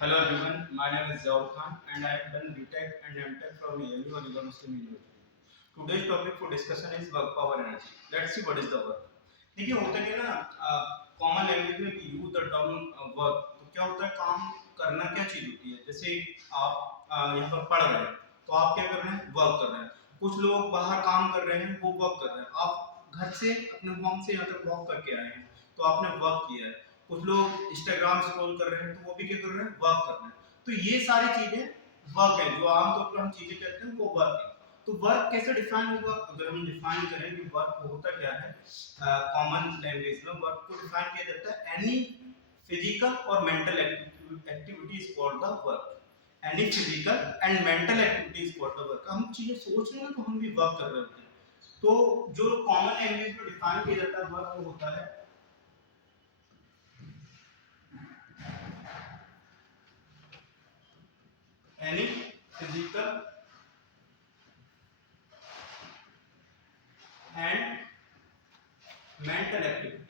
Hello everyone, my name is Zaur Khan and I have done BTech and MTech from ALU Aligarh Muslim University. Today's topic for discussion is work power energy. Let's see what is the work. देखिए होता क्या ना, common language में भी use the term work. तो क्या होता है, काम करना क्या चीज होती है. जैसे आप यहाँ पर पढ़ रहे हैं तो आप क्या कर रहे हैं, वर्क कर रहे हैं. कुछ लोग बाहर काम कर रहे हैं, वो वर्क कर रहे हैं. आप घर से अपने होम से यहाँ तक वॉक करके आए हैं तो आपने वर्क किया है. कुछ लोग इंस्टाग्राम स्क्रॉल कर रहे हैं तो वो भी क्या कर रहे हैं, वर्क कर रहे हैं. तो ये सारी चीजें वर्क है, जो आमतौर पर हम चीजें कहते हैं वो वर्क है. तो वर्क कैसे डिफाइन होगा, अगर हम डिफाइन करें कि वर्क होता क्या है. कॉमन लैंग्वेज में वर्क को डिफाइन किया जाता है, एनी फिजिकल और mental activity is called the work. Any physical and mental activity is called the work. हम चीजें सोच रहे हैं तो हम भी वर्क कर रहे होते हैं. तो जो कॉमन लैंग्वेज में डिफाइन किया जाता है वर्क, वो होता है any physical and mental activity.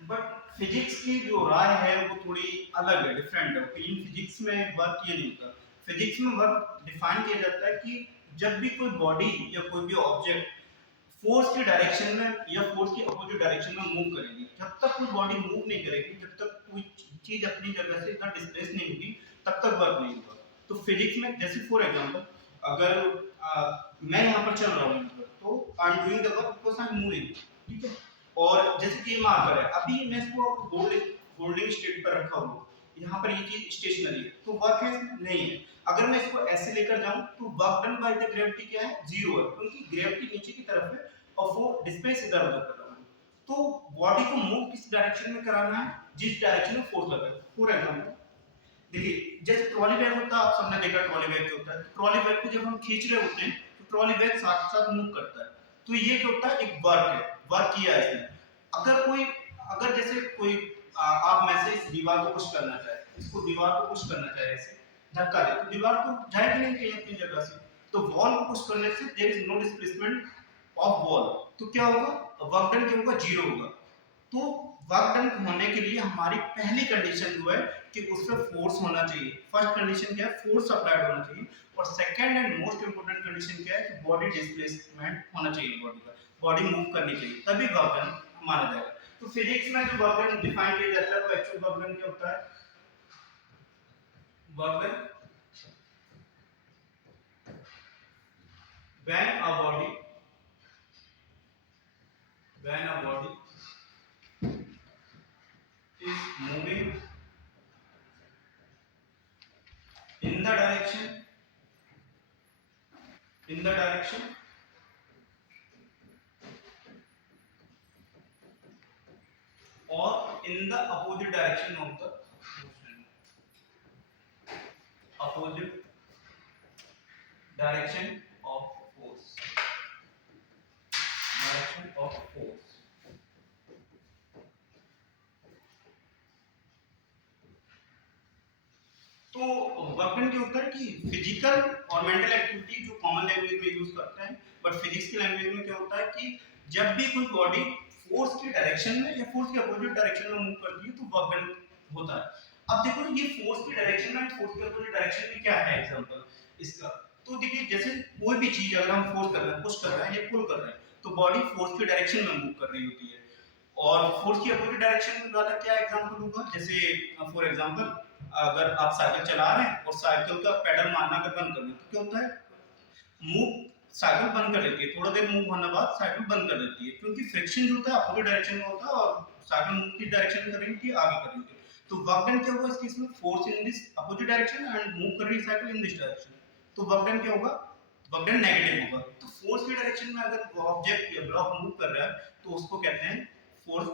But physics की जो राय है वो थोड़ी अलग है, डिफरेंट है. इन फिजिक्स में वर्क ये नहीं होता. फिजिक्स में वर्क डिफाइन किया जाता है कि जब भी कोई बॉडी या कोई भी ऑब्जेक्ट फोर्स की डायरेक्शन में या फोर्स की अपोजिट डायरेक्शन में मूव करेगी, जब तक कोई बॉडी मूव नहीं करेगी, जब तक कोई चीज अपनी जगह से इतना डिस्प्लेस नहीं होगी, तब तक वर्क नहीं होगा. तो फिजिक्स में जैसे फॉर एग्जांपल, अगर मैं यहाँ पर चल रहा हूँ तो I am doing the work because I am moving. ठीक है. और जैसे कि ये मार्कर है, अभी मैं इसको होल्डिंग स्टेट पर रखा हूँ, यहाँ पर ये चीज स्टेशनरी है तो वर्क है नहीं है. अगर मैं इसको ऐसे लेकर जाऊं तो work done by the gravity क्या है, जीरो है, क्योंकि ग्रेविटी नीचे की तरफ है और वो डिस्प्लेस इधर उधर कर रहा है. तो बॉडी को मूव किस डायरेक्शन में कराना है, जिस डायरेक्शन में फोर्स लगा है. फॉर एग्जांपल देखिए, जैसे ट्रॉली बैग होता है, आप सबने देखा ट्रॉली बैग क्या होता है. ट्रॉली बैग को जब हम खींच रहे होते हैं तो ट्रॉली बैग साथ साथ मूव करता है. तो ये क्या होता है, एक वर्क है, वर्क किया है इसने. अगर कोई, अगर जैसे कोई आप में से इस दीवार को पुश करना चाहे, इसको दीवार को पुश करना चाहे, ऐसे धक्का दे तो दीवार तो जाएगी नहीं कहीं अपनी जगह से. तो वॉल को पुश करने से there is no displacement of wall. तो क्या होगा, वर्क डन क्या होगा, जीरो होगा. तो वर्क डन होने के लिए हमारी पहली कंडीशन जो है कि उस पर फोर्स होना चाहिए. फर्स्ट कंडीशन क्या है, फोर्स अप्लाइड होना चाहिए. और second and most important condition क्या है कि बॉडी डिस्प्लेसमेंट होना चाहिए, बॉडी का, बॉडी मूव करनी चाहिए, तभी वर्क डन माना जाएगा. तो फिजिक्स में जो वर्क डन डिफाइन किया जाता है वो एक्चुअल वर्क डन क्या होता है. Work done when a body when a body is moving in the direction in the direction or in the opposite direction of the motion. Opposite direction of force. Direction of force. तो work done क्या होता है कि physical और mental activity जो common language में use करते हैं, बट फिजिक्स की लैंग्वेज में क्या होता है कि जब भी कोई बॉडी फोर्स की डायरेक्शन में या फोर्स के अपोजिट डायरेक्शन में मूव करती है तो वर्कडन होता है. अब देखो ये फोर्स की डायरेक्शन में, फोर्स के अपोजिट डायरेक्शन में क्या है एग्जांपल इसका. तो देखिए जैसे कोई भी चीज अगर हम फोर्स कर रहे हैं, पुश कर रहे हैं या पुल कर रहे हैं, तो बॉडी फोर्स की डायरेक्शन में मूव कर रही होती है. और फोर्स की अपोजिट डायरेक्शन वाला क्या एग्जांपल होगा, जैसे फॉर एग्जांपल अगर आप साइकिल चला रहे हैं और साइकिल का पेडल मारना अगर बंद कर दें तो क्या होता है, मूव, साइकिल बंद कर देती है, थोड़ा देर मूव होने बाद साइकिल बंद कर देती है, क्योंकि फ्रिक्शन जो होता है अपोजिट डायरेक्शन में होता है और साइकिल मूव की डायरेक्शन में कर रही थी, आगे कर रही थी. तो वर्क डन क्या होगा इस केस में, force in this opposite direction and move कर रही है साइकिल इन दिस डायरेक्शन. तो वर्क डन क्या होगा, वर्क डन नेगेटिव होगा. तो फोर्स की डायरेक्शन में अगर ऑब्जेक्ट या ब्लॉक मूव कर रहा है तो उसको कहते हैं फोर्स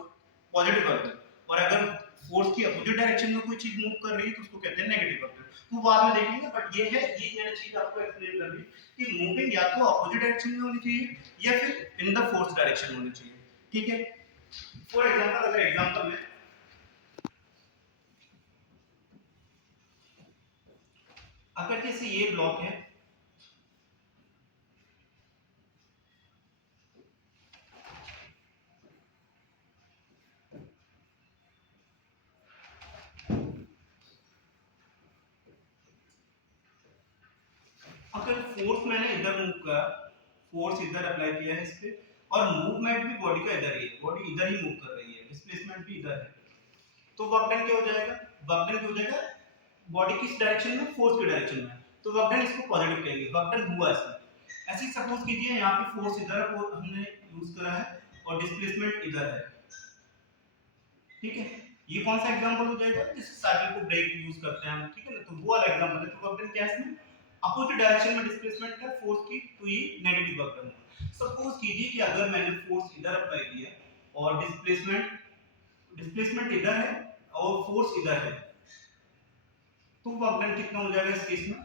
पॉजिटिव वर्क डन. और अगर फोर्स की अपोजिट डायरेक्शन में कोई चीज मूव कर रही है तो उसको कहते हैं नेगेटिव वर्क डन. तो बाद में देखेंगे, बट ये है, ये मैंने चीज आपको एक्सप्लेन कर दी कि मूविंग या तो अपोजिट डायरेक्शन में होनी चाहिए या फिर इन द फोर्स डायरेक्शन होनी चाहिए. ठीक है. फॉर एग्जांपल, अगर एग्जांपल में अगर जैसे ये ब्लॉक है, फोर्स मैंने इधर मूव किया, फोर्स इधर अप्लाई किया है इस पे, और मूवमेंट भी बॉडी का इधर ही है, बॉडी इधर ही मूव कर रही है, डिस्प्लेसमेंट भी इधर है, तो वर्क डन क्या हो जाएगा, वर्क डन क्या हो जाएगा, बॉडी किस डायरेक्शन में, फोर्स की डायरेक्शन में, तो वर्क डन इसको पॉजिटिव कहेंगे, वर्क डन हुआ इसमें। ऐसे ही सपोज कीजिए यहाँ पे फोर्स इधर हमने यूज करा है और डिस्प्लेसमेंट इधर है, ठीक है, ये कौन सा एग्जांपल हो जाएगा, जिस साइकिल को ब्रेक यूज करते हैं हम, ठीक है ना, तो वो वाला एग्जांपल है। तो वर्क डन क्या है इसमें, अपोजिट डायरेक्शन में डिस्प्लेसमेंट है फोर्स की, तो ये नेगेटिव वर्क डन है। सपोज कीजिए कि अगर मैंने फोर्स इधर अप्लाई किया और डिस्प्लेसमेंट इधर है और फोर्स इधर है, तो वर्क डन कितना हो जाएगा इस केस में,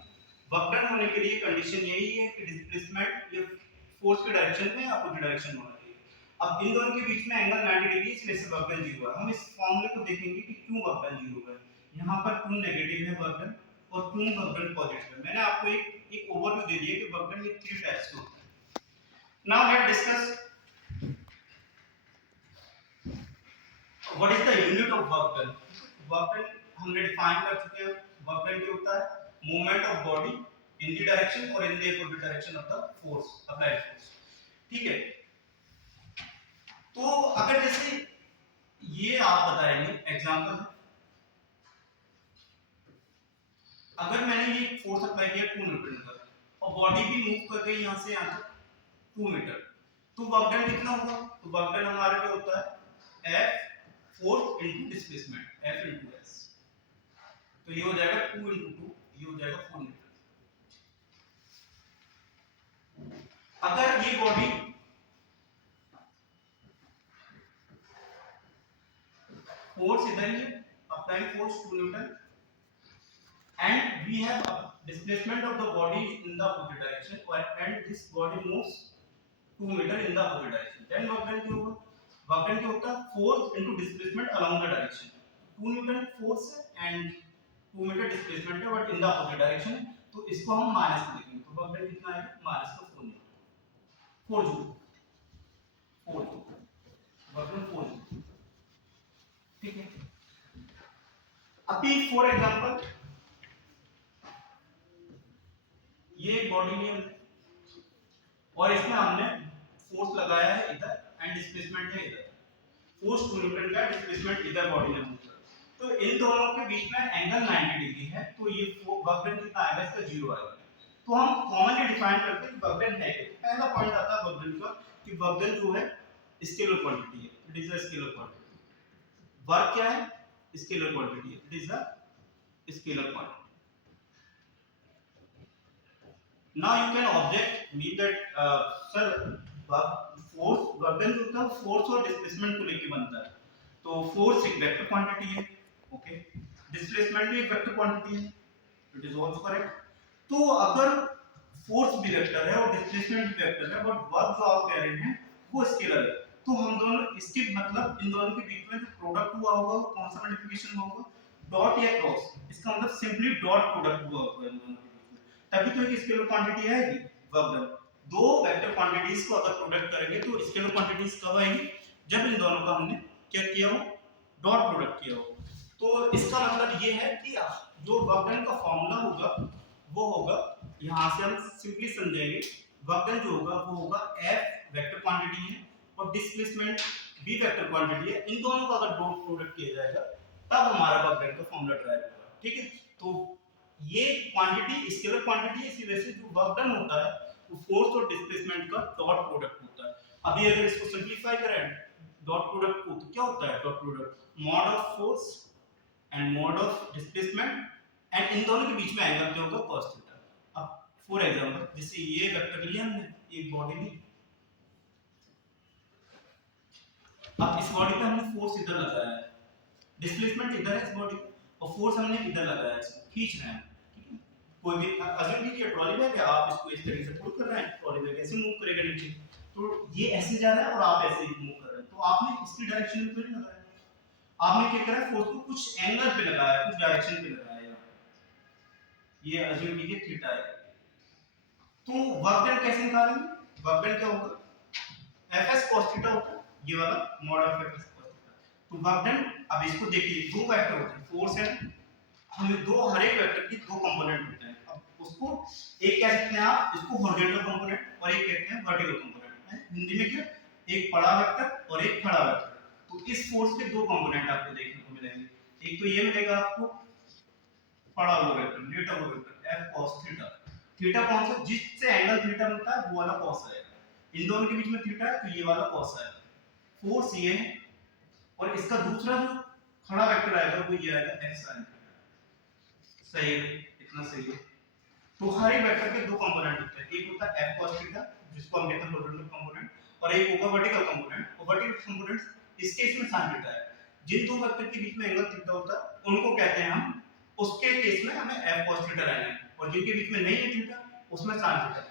वर्क डन होने के लिए कंडीशन यही है कि डिस्प्लेसमेंट ये फोर्स की डायरेक्शन में अपोजिट डायरेक्शन होना चाहिए। अब इन दोनों के बीच में एंगल 90 डिग्री, इसलिए से वर्क डन 0 है। हम इस फॉर्मूले को देखेंगे कि क्यों वर्क डन 0 है। यहां पर क्यों नेगेटिव है वर्क डन और क्यों वर्क डन पॉजिटिव है। मैंने आपको एक ओवरव्यू दे दिया कि वर्क डन ये 3 टाइप्स के होते हैं। Now let's discuss what is the unit of work done. Work done हमने डिफाइन कर चुके हैं। वर्क डन क्या होता है, movement of body in the direction और in the opposite direction of the force, applied force, ठीक है। तो अगर जैसे ये आप बताएंगे एग्जांपल, अगर मैंने ये फोर्स अप्लाई किया 2 न्यूटन का और बॉडी भी मूव कर गई यहां से यहां तक 2 मीटर, तो वर्क डन कितना होगा, तो वर्क डन हमारा क्या होता है, F force into displacement, F into S, तो ये हो जाएगा 2 इनटू 2, ये हो जाएगा 4 मीटर। अगर ये बॉडी फोर्स इधर ही है, applying force 2 Newton and we have a displacement of the body in the opposite direction and this body moves 2 meter in the opposite direction, then work done क्या होगा, work done क्या होता है, force into displacement along the direction, 2 Newton force है and 2 metre displacement है but in the opposite direction, तो इसको हम माइनस में लिखेंगे, तो वर्क डन कितना आएगा, माइनस का 4 Newton, 4 joule, 4 joule, work done 4 joule, ठीक है। अभी फॉर एग्जांपल ये एक बॉडी ली हमने और इसमें हमने फोर्स लगाया है इधर एंड डिस्प्लेसमेंट है इधर, फोर्स 2 न्यूटन का, डिस्प्लेसमेंट इधर बॉडी ने मूव किया, तो इन दोनों के बीच में एंगल 90 डिग्री है, तो ये वर्क डन कितना आएगा, इसका 0 आएगा। तो हम कॉमनली डिफाइन करते हैं वर्क डन है क्या। पहला पॉइंट आता है वर्क डन का कि वर्क डन जो है स्केलर क्वांटिटी है, it is a scalar quantity. Work क्या है, स्केलर क्वांटिटी है, it is a scalar quantity. Now you can object me that sir force work done जो होता है फोर्स और डिस्प्लेसमेंट को लेके बनता है, तो फोर्स एक वेक्टर क्वांटिटी है, ओके, डिस्प्लेसमेंट भी एक वेक्टर क्वांटिटी है, इट इज आल्सो करेक्ट। तो अगर फोर्स भी वेक्टर है और डिस्प्लेसमेंट भी वेक्टर है बट वर्क जो आप कह रहे हैं वो स्केलर है, तो हम दोनों इसके मतलब इन दोनों के बीच में जो प्रोडक्ट हुआ होगा वो कौन सा मल्टीप्लिकेशन हुआ होगा, डॉट या क्रॉस, इसका मतलब सिंपली डॉट प्रोडक्ट हुआ होगा इन दोनों, तभी तो एक स्केलर क्वांटिटी आएगी वर्क डन। दो वेक्टर क्वांटिटीज को अगर प्रोडक्ट करेंगे तो स्केलर क्वांटिटीज कब आएंगी, जब इन दोनों का हमने क्या किया हो, डॉट प्रोडक्ट किया हो। तो इसका मतलब ये है कि जो वर्क डन का फार्मूला होगा वो होगा, यहां से हम सिंपली समझेंगे, वर्क डन जो होगा वो होगा F वेक्टर क्वांटिटी है और डिस्प्लेसमेंट भी वेक्टर क्वांटिटी है, इन दोनों का अगर डॉट प्रोडक्ट किया जाएगा तब हमारा वर्क डन का फार्मूला ड्राइव होगा, ठीक है। तो ये क्वांटिटी स्केलर क्वांटिटी है, इसी वजह से जो वर्क डन होता है वो फोर्स और डिस्प्लेसमेंट का डॉट प्रोडक्ट होता है। अभी अगर इसको सिंपलीफाई करें डॉट प्रोडक्ट को, तो क्या होता है dot product, mod of force and mod of displacement and in दोनों के बीच में एंगल क्या होगा, cos थीटा। अब फॉर एग्जांपल जैसे ये वेक्टर लिया हमने, एक बॉडी ली, अब इस बॉडी पे हमने फोर्स इधर लगाया है, डिस्प्लेसमेंट इधर है इस बॉडी और फोर्स हमने इधर लगाया है, इसको खींच रहे हैं, ठीक है। कोई भी अज्यूम कीजिए ट्रॉली बैग है, आप इसको इस तरीके से पुल कर रहे हैं, ट्रॉली बैग ऐसे मूव करेगा नीचे, तो ये ऐसे जा रहा है और आप ऐसे मूव कर रहे हैं, तो आपने इसकी डायरेक्शन में तो नहीं लगाया, आपने क्या करा, फोर्स को कुछ एंगल पे लगाया, कुछ डायरेक्शन पे लगाया, ये अज्यूम कीजिए थीटा है। तो वर्क डन कैसे निकालेंगे, वर्क डन क्या होगा, Fs cos थीटा होता है, ये वाला mod of Fs cos theta. तो वर्क डन, अब इसको देखिए दो वेक्टर होते हैं, फोर्स है, हमें दो, हर एक वेक्टर की दो कंपोनेंट होते हैं। अब उसको एक कह सकते हैं आप इसको हॉरिजॉन्टल कंपोनेंट और एक कहते हैं वर्टिकल कंपोनेंट। हिंदी में क्या, एक पड़ा वेक्टर और एक खड़ा वेक्टर। तो इस फोर्स के दो कंपोनेंट आपको देखने को मिलेंगे, एक तो ये मिलेगा आपको पड़ा हुआ वेक्टर, लेटा हुआ vector f cos theta. Theta कौन सा, जिससे एंगल थीटा बनता है वो वाला cos आएगा। इन दोनों के बीच में थीटा है तो ये वाला cos आएगा। फोर्स ये है, और इसका दूसरा जो खड़ा वेक्टर आएगा वो ये आएगा f sin थीटा। सही है, इतना सही है। तो हर एक वेक्टर के दो कंपोनेंट होते हैं, एक होता है f cos थीटा जिसको हम कहते हैं हॉरिजॉन्टल कंपोनेंट, और एक होगा वर्टिकल कंपोनेंट। और वर्टिकल कंपोनेंट इस केस में sin थीटा है। जिन दो वेक्टर के बीच में एंगल थीटा होता है उनको कहते हैं हम, उसके केस में हमें f cos थीटा रहना है, और जिनके बीच में नहीं है थीटा उसमें sin थीटा रहना है।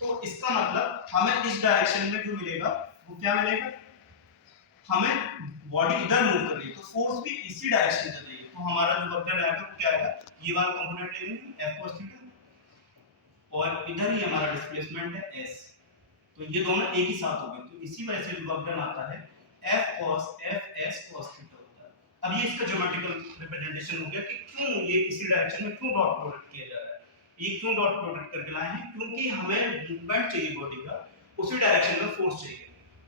तो इसका मतलब हमें इस डायरेक्शन में जो मिलेगा वो क्या मिलेगा, हमें बॉडी इधर मूव कर रही है तो फोर्स भी इसी डायरेक्शन में देगी। तो हमारा जो वेक्टर आएगा वो क्या आएगा, ये वाला कंपोनेंट ले लेंगे f cos थीटा, और इधर ही हमारा डिस्प्लेसमेंट है s। तो ये दोनों एक ही साथ हो गए, तो इसी वजह से वर्क डन आता है f cos f s cos theta होता है। अब ये इसका ज्योमेट्रिकल रिप्रेजेंटेशन हो गया कि क्यों ये इसी डायरेक्शन में क्यों डॉट प्रोडक्ट किया जा रहा है। ये क्यों डॉट प्रोडक्ट करके लाए हैं, क्योंकि हमें मूवमेंट चाहिए बॉडी का, उसी डायरेक्शन में फोर्स चाहिए।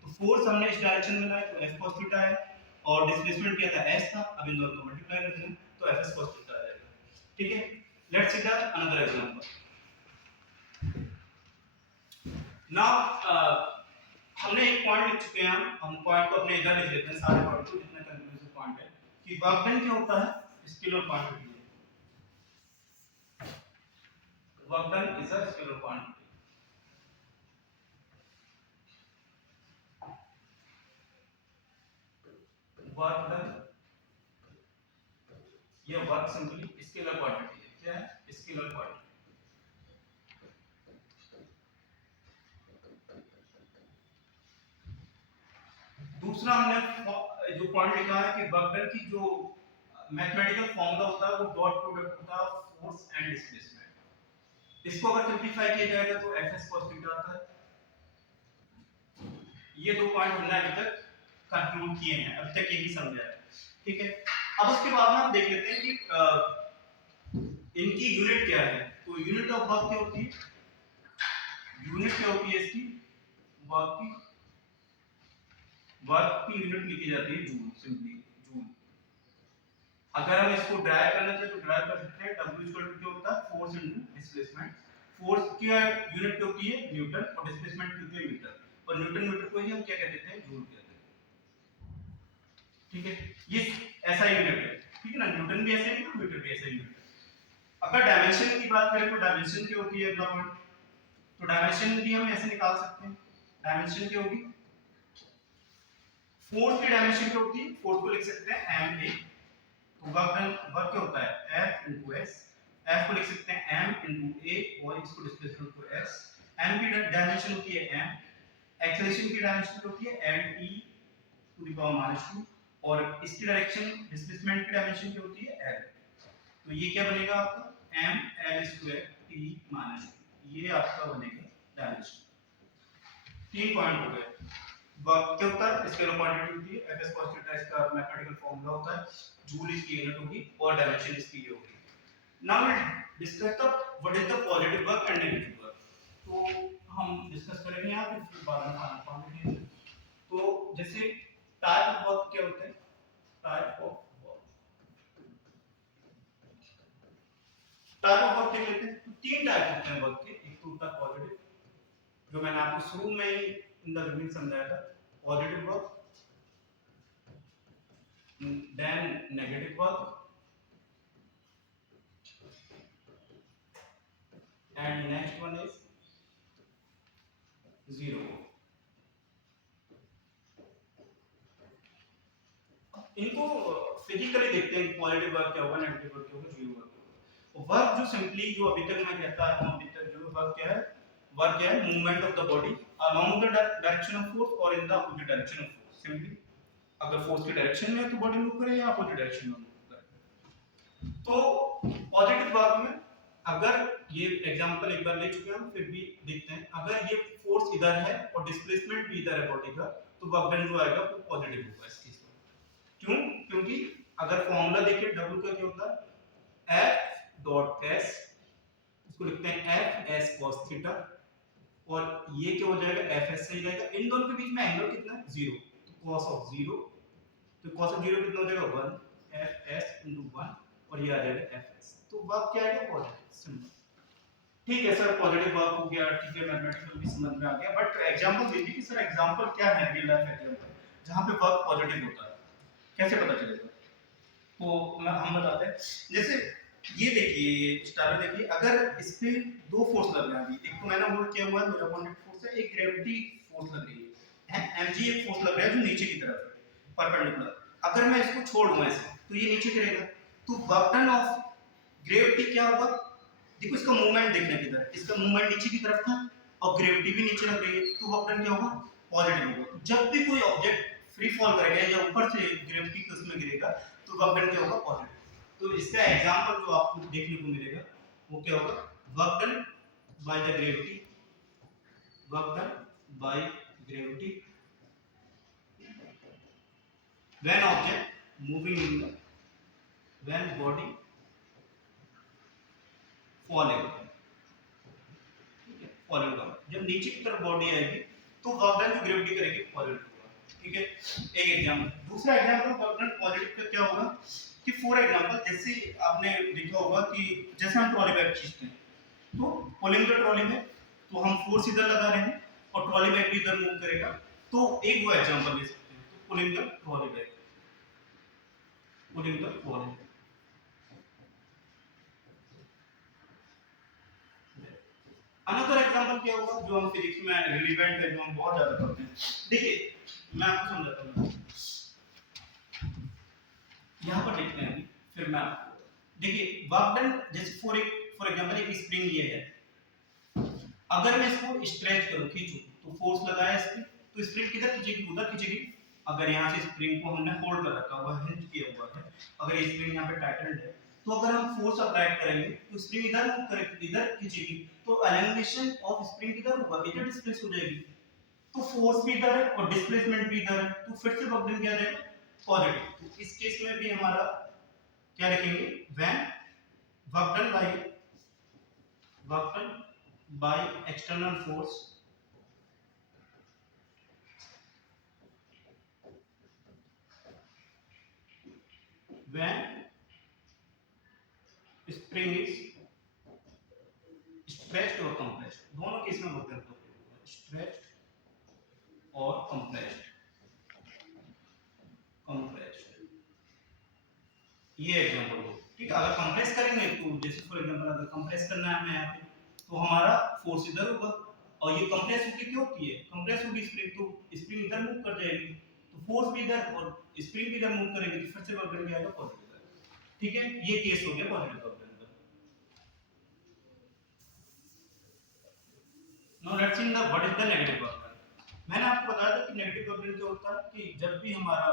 तो फोर्स हमने इस डायरेक्शन में लाया तो f cos थीटा है, और डिस्प्लेसमेंट क्या था s था। अब इन दोनों को मल्टीप्लाई कर देंगे तो f s cos थीटा आ जाएगा। ठीक है, let's see the another example. Now हमने एक पॉइंट लिख चुके हैं, हम पॉइंट को अपने इधर लिख लेते हैं, सारे पॉइंट को जितने कंक्लूसिव पॉइंट है कि वर्क डन क्या होता है, स्केलर क्वांटिटी है। Work done is a scalar quantity. Work done ये वर्क सिंपली स्केलर क्वांटिटी है। क्या है, स्केलर क्वांटिटी। दूसरा हमने जो पॉइंट लिखा है कि वर्क डन की जो मैथमेटिकल फॉर्मूला होता है वो डॉट प्रोडक्ट होता है फोर्स एंड डिस्प्लेसमेंट। इसको अगर सिंपलीफाई किया जाएगा तो fs cos थीटा आता है। ये दो पॉइंट हमने अभी तक कंक्लूड किए हैं, अभी तक यही समझा है। ठीक है, अब उसके बाद में हम देख लेते हैं कि इनकी यूनिट क्या है। तो यूनिट ऑफ वर्क क्या होती है, यूनिट क्या होती है इसकी, वर्क की यूनिट लिखी जाती है जूल, सिंपली जूल। अगर हम इसको ड्राइव करना चाहे तो ड्राइव कर सकते हैं। W क्या होता है, फोर्स इनटू डिस्प्लेसमेंट। फोर्स की यूनिट क्या होती है, न्यूटन, और डिस्प्लेसमेंट की होती है मीटर, और न्यूटन मीटर को ही हम क्या कह देते हैं, जूल कहते हैं। ठीक है, ये ऐसा यूनिट है। ठीक है ना, न्यूटन भी ऐसा ही है, मीटर भी ऐसा ही है। अगर डायमेंशन की बात करें तो डायमेंशन क्या होती है, अगला पॉइंट। तो डायमेंशन भी हम ऐसे निकाल सकते हैं। डायमेंशन क्या होगी, फोर्स की डायमेंशन क्या होती है, फोर्स को लिख सकते हैं एम ए। तो वर्क क्या होता है, F into S। F को लिख सकते हैं m into a, और इसको डिस्प्लेसमेंट को s। m की डायमेंशन होती है m, एक्सेलरेशन की डायमेंशन होती है l e to the power -2, और इसकी डायरेक्शन डिस्प्लेसमेंट की डायमेंशन क्या होती है l। तो ये क्या बनेगा आपका m l square t -2, ये आपका बनेगा डायमेंशन। 3 पॉइंट हो गए। वर्क क्या होता है, स्केलर क्वांटिटी होती है, fs cos थीटा इसका मैथमेटिकल फार्मूला होता है, जूल इसकी यूनिट होगी, और डायमेंशन इसकी ये होगी। Now let's discuss the what is the positive work and negative work. तो हम डिस्कस करेंगे यहाँ पे, फिर बाद में फाइनल पॉइंट देखेंगे। तो जैसे टाइप ऑफ वर्क क्या होते हैं, टाइप ऑफ वर्क देख लेते हैं। तो 3 टाइप होते हैं वर्क के। एक तो होता है पॉजिटिव, जो मैंने आपको शुरू में ही इन द बिगिनिंग समझाया था, positive work, then negative work, and next one is zero work। इनको फिजिकली देखते हैं, पॉजिटिव वर्क क्या होगा, नेगेटिव वर्क क्या होगा, जीरो वर्क क्या होगा। वर्क जो सिंपली जो अभी तक मैं कहता हूं, अभी तक जो वर्क क्या है, वर्क क्या है, movement of the body along the direction of force और in the opposite direction of force. Simply अगर फोर्स की डायरेक्शन में है तो बॉडी मूव करे, या अपोजिट डायरेक्शन में मूव करे। तो पॉजिटिव वर्क में अगर ये एग्जांपल एक बार ले चुके हैं हम, फिर भी देखते हैं। अगर ये फोर्स इधर है और डिस्प्लेसमेंट भी इधर है बॉडी का, तो वर्क डन जो आएगा वो पॉजिटिव होगा इस केस में। क्यों, क्योंकि अगर फॉर्मूला देखिए W का क्या होता है, F डॉट S इसको लिखते हैं एफ एस कॉस थीटा, और ये क्या हो जाएगा एफ एस से जाएगा, इन दोनों के बीच में एंगल कितना है 0, तो कॉस ऑफ 0, तो cos ऑफ 0 कितना हो जाएगा 1 एफ एस इनटू 1, और ये आ जाएगा एफ एस, तो वर्क क्या आएगा पॉजिटिव, सिंपल। ठीक है सर, पॉजिटिव वर्क हो गया, ठीक है, मैथमेटिकल भी समझ में आ गया, बट एग्जांपल दीजिए कि सर एग्जांपल क्या है रियल लाइफ एग्जांपल जहां पे वर्क पॉजिटिव होता है, कैसे पता चलेगा? तो हम बताते हैं, जैसे ये देखिए, ये स्टार देखिए, अगर इस पे दो फोर्स लग रहे हैं, अभी एक तो मैंने होल्ड किया हुआ है, मेरा कॉन्टेक्ट फोर्स है, एक ग्रेविटी फोर्स लग रही है, mg एक फोर्स लग रहा है जो नीचे की तरफ है परपेंडिकुलर, अगर मैं इसको छोड़ दूं ऐसे तो ये नीचे गिरेगा, तो वर्क डन ऑफ ग्रेविटी क्या होगा? देखो इसका मूवमेंट देखना किधर, इसका मूवमेंट नीचे की तरफ था और ग्रेविटी भी नीचे लग रही है, तो वर्क डन क्या होगा? पॉजिटिव होगा। जब भी कोई ऑब्जेक्ट फ्री फॉल करेगा या ऊपर से ग्रेविटी के उसमें गिरेगा तो वर्क डन क्या होगा? पॉजिटिव। तो इसका एग्जांपल जो आपको देखने को मिलेगा वो क्या होगा? Work done by the gravity, work done by gravity when object moving in the when body falling, ठीक है, फॉलिंग का जब नीचे की तरफ बॉडी आएगी तो वर्क डन जो ग्रेविटी करेगी पॉजिटिव होगा, ठीक है, एक एग्जांपल। दूसरा एग्जांपल वर्क डन पॉजिटिव का क्या होगा कि फॉर एग्जांपल जैसे आपने देखा होगा कि जैसे हम ट्रॉली बैग खींचते हैं तो पुलिंग द ट्रॉली में, तो हम फोर्स इधर लगा रहे हैं और ट्रॉली बैग भी इधर मूव करेगा, तो एक वो एग्जांपल ले सकते हैं, तो pulling the trolley bag, pulling the trolley bag. Another example क्या होगा जो हम फिजिक्स में रिलेवेंट है, जो हम बहुत ज्यादा करते हैं, देखिए मैं आपको समझाता हूँ, यहाँ पर देखते हैं अभी, फिर मैं आपको देखिए वर्क डन, जैसे फॉर एग्जांपल एक स्प्रिंग ये है, अगर मैं इसको स्ट्रेच करूं, खींचूं, तो फोर्स लगाया इस पे, तो स्प्रिंग किधर खींचेगी? उधर खींचेगी। अगर यहाँ से स्प्रिंग को हमने होल्ड कर रखा हुआ है, हिंज किया हुआ है, अगर ये स्प्रिंग यहाँ पे टाइटन्ड है, तो अगर हम फोर्स अप्लाई करेंगे तो स्प्रिंग इधर मूव करेगी, इधर खींचेगी, तो एलिमिनेशन ऑफ स्प्रिंग किधर होगा? इधर डिस्प्लेस हो जाएगी, तो फोर्स भी इधर है और डिस्प्लेसमेंट भी इधर है, तो फिर से वर्क डन क्या आ जाएगा? पॉजिटिव। तो इस केस में भी हमारा क्या लिखेंगे? When work done by external force when spring is stretched or compressed, दोनों केस में वर्क करता है, stretched और compressed, ये एग्जांपल हो, ठीक है। अगर कंप्रेस करेंगे तो जैसे फॉर एग्जांपल अगर कंप्रेस करना है हमें यहाँ पे, तो हमारा फोर्स इधर होगा, और ये कंप्रेस होके क्या होती है? कंप्रेस होगी स्प्रिंग, तो स्प्रिंग इधर मूव कर जाएगी, तो फोर्स भी इधर और स्प्रिंग भी इधर मूव करेगी, तो फिर से वर्क डन क्या आएगा? पॉजिटिव, ठीक है। ये केस हो गया पॉजिटिव वर्क डन का। Now let's see the what is the negative work done. मैंने आपको बताया था कि नेगेटिव वर्क डन क्या होता है कि जब भी हमारा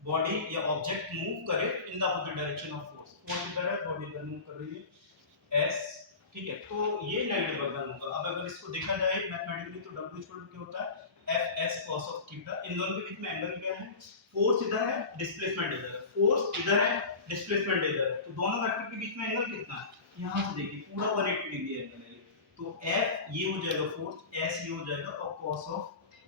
बॉडी या ऑब्जेक्ट मूव करे इन the opposite direction of force, force इधर है, बॉडी इधर मूव कर रही है एस, ठीक है, तो ये नेगेटिव वर्क डन होगा। अब अगर इसको देखा जाए मैथमेटिकली तो W इक्वल टू क्या होता है? F S cos of theta, इन दोनों के बीच में एंगल क्या है? फोर्स इधर है, डिस्प्लेसमेंट इधर है, फोर्स इधर है, डिस्प्लेसमेंट इधर है, तो दोनों वेक्टर के बीच में एंगल कितना है? यहां से देखिए पूरा 180 डिग्री एंगल है, तो F ये हो जाएगा फोर्स, S ये हो जाएगा, और cos of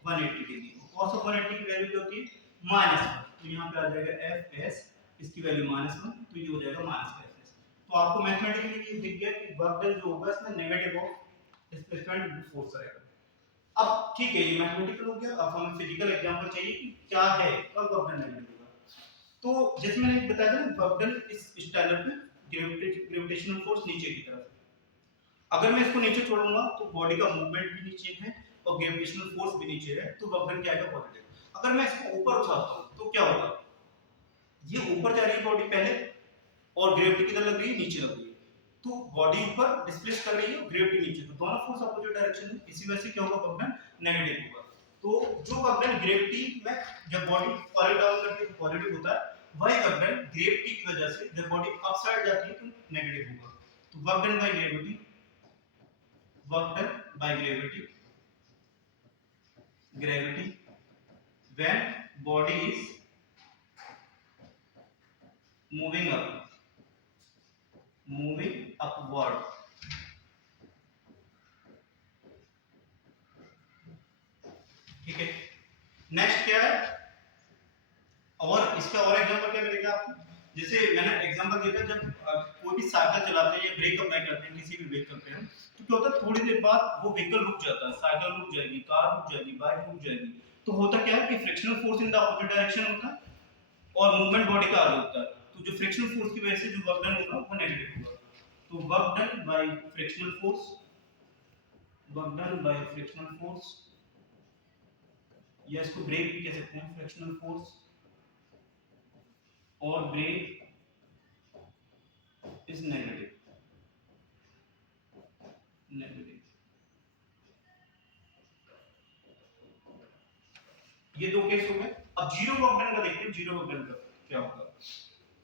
180 degree, cos of 180 की वैल्यू क्या होती है? -1, तो यहाँ पे आ जाएगा एफ एस, इसकी वैल्यू -1, तो ये हो जाएगा -एफ एस। तो आपको मैथमेटिकली ये दिख गया कि वर्क डन जो होगा इसमें नेगेटिव ऑफ डिस्प्लेसमेंट फोर्स आएगा। अब ठीक है, ये मैथमेटिकल हो गया, अब हमें फिजिकल एग्जांपल चाहिए कि क्या है कब वर्क डन नेगेटिव होगा। तो जैसे मैंने बताया था ना, वर्क डन इस स्टैंडर्ड में ग्रेविटेशनल फोर्स नीचे की तरफ, अगर मैं इसको नीचे छोड़ूंगा तो बॉडी का मूवमेंट भी नीचे है और ग्रेविटेशनल फोर्स भी नीचे है, तो वर्क डन क्या आएगा? पॉजिटिव। अगर मैं इसको ऊपर उठाता हूं तो क्या होगा? ये ऊपर जा रही है बॉडी पहले, और ग्रेविटी किधर लग रही है? नीचे लग रही है, तो बॉडी ऊपर डिस्प्लेस कर रही है, ग्रेविटी नीचे, तो दोनों फोर्स अपोजिट डायरेक्शन में, इसी वजह से क्या होगा? वर्क डन नेगेटिव होगा। तो जो वर्क डन ग्रेविटी में जब बॉडी फॉल डाउन करती है तो पॉजिटिव होता है, वही वर्क डन ग्रेविटी की वजह से जब बॉडी अपसाइड जाती है तो नेगेटिव होगा। तो work done by gravity, work done by gravity when body is moving upward, next क्या है, और इसका और एग्जांपल क्या मिलेगा आपको, जैसे मैंने एग्जांपल दिया था, जब कोई भी साइकिल चलाते हैं या ब्रेक अप्लाई करते हैं किसी भी व्हीकल पे हम, तो क्या होता है थोड़ी देर बाद वो व्हीकल रुक जाता है, साइकिल रुक जाएगी, कार रुक जाएगी, बाइक रुक जाएगी। तो होता क्या है कि frictional force in the opposite direction होता है और मूवमेंट बॉडी का आगे होता है। तो जो फ्रिक्शनल फोर्स की वजह से जो वर्क डन होगा वो नेगेटिव होगा। तो work done by frictional force, work done by frictional force, या इसको ब्रेक भी कह सकते हैं, फ्रिक्शनल फोर्स और ब्रेक is negative, negative। ये दो केस हो गए। अब जीरो वर्क डन का देखते हैं, जीरो वर्क डन का क्या होगा।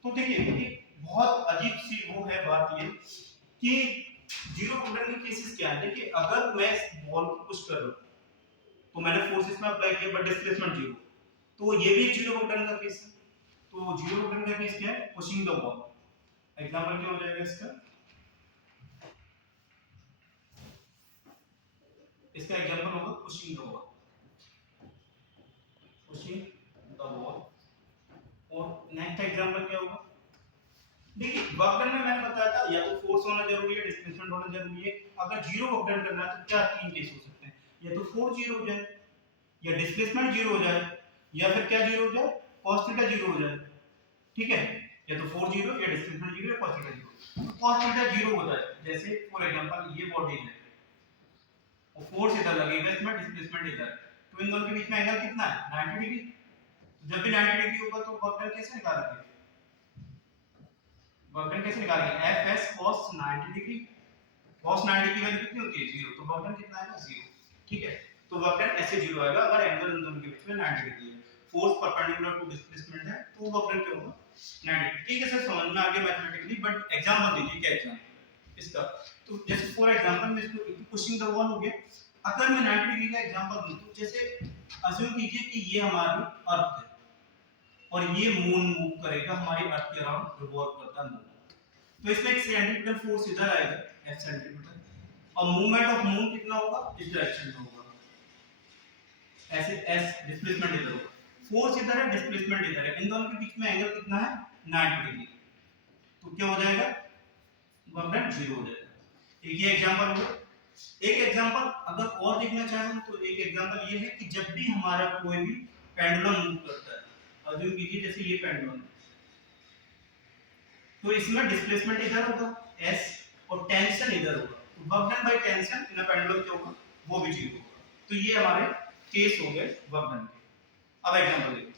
तो देखिए एक बहुत अजीब सी वो है बात ये कि जीरो वर्क डन के केसेस क्या है। देखिए अगर मैं इस बॉल को पुश कर रहा हूं तो मैंने फोर्सेस में अप्लाई किया बट डिस्प्लेसमेंट जीरो, तो ये भी जीरो वर्क डन का केस है। तो जीरो वर्क डन का केस क्या है, पुशिंग द बॉल। एग्जांपल क्या हो जाएगा इसका, इसका एग्जांपल होगा pushing the ball, pushing the ball. और नेक्स्ट एग्जांपल क्या होगा, देखिए वर्क डन में मैंने बताया था या तो फोर्स होना जरूरी है, डिस्प्लेसमेंट होना जरूरी है। अगर जीरो वर्क डन करना है तो क्या तीन केस हो सकते हैं, या तो फोर्स जीरो हो जाए, या डिस्प्लेसमेंट जीरो हो जाए, या फिर क्या जीरो हो जाए, cos थीटा जीरो हो जाए। ठीक है, या तो फोर्स जीरो या डिस्प्लेसमेंट जीरो या cos थीटा जीरो। तो cos थीटा जीरो होता है, जैसे फॉर एग्जांपल ये बॉडी है और फोर्स इधर लगेगा, इसमें डिस्प्लेसमेंट इधर, तो इन दोनों के बीच में एंगल कितना है, 90 डिग्री। जब भी 90 डिग्री होगा तो वर्क डन कैसे निकालेंगे, वर्क डन कैसे निकालेंगे, fs cos 90 डिग्री। cos 90 की वैल्यू कितनी होती है, 0, तो वर्क डन कितना आएगा, 0। ठीक है, तो वर्क डन ऐसे 0 आएगा अगर एंगल इन दोनों के बीच में 90 डिग्री है, फोर्स परपेंडिकुलर टू डिस्प्लेसमेंट है, तो वर्क डन क्या होगा, 90। ठीक है सर, समझ में आ गया मैथमेटिकली, बट एग्जांपल दीजिए, क्या एग्जांपल इसका। तो जैसे फॉर एग्जांपल में इसको पुशिंग द बॉल हो गया, अगर मैं 90 डिग्री का एग्जांपल दूं तो जैसे अज्यूम कीजिए कि ये हमारी अर्थ है और ये मून मूव करेगा हमारी अर्थ के अराउंड रिवॉल्व करता है मून, तो इसमें एक सेंट्रीपिटल फोर्स इधर आएगा, एफ सेंट्रीपिटल, और मूवमेंट ऑफ मून कितना होगा, इस डायरेक्शन में होगा, ऐसे एस डिस्प्लेसमेंट इधर होगा, फोर्स इधर है, डिस्प्लेसमेंट इधर है, इन दोनों के बीच में एंगल कितना है, 90 डिग्री। तो क्या हो जाएगा, वर्क डन 0 हो जाएगा। एक ये एग्जांपल हुआ। एक एग्जांपल अगर और देखना चाहें तो एक एग्जांपल ये है कि जब भी हमारा कोई भी पेंडुलम मूव करता है, अज्यूम कीजिए जैसे ये पेंडुलम, तो इसमें डिस्प्लेसमेंट इधर होगा s और टेंशन इधर होगा, तो work done by tension in a pendulum क्या होगा, वो भी 0 होगा। तो ये हमारे केस हो गए वर्क डन के। अब एग्जांपल देखिए,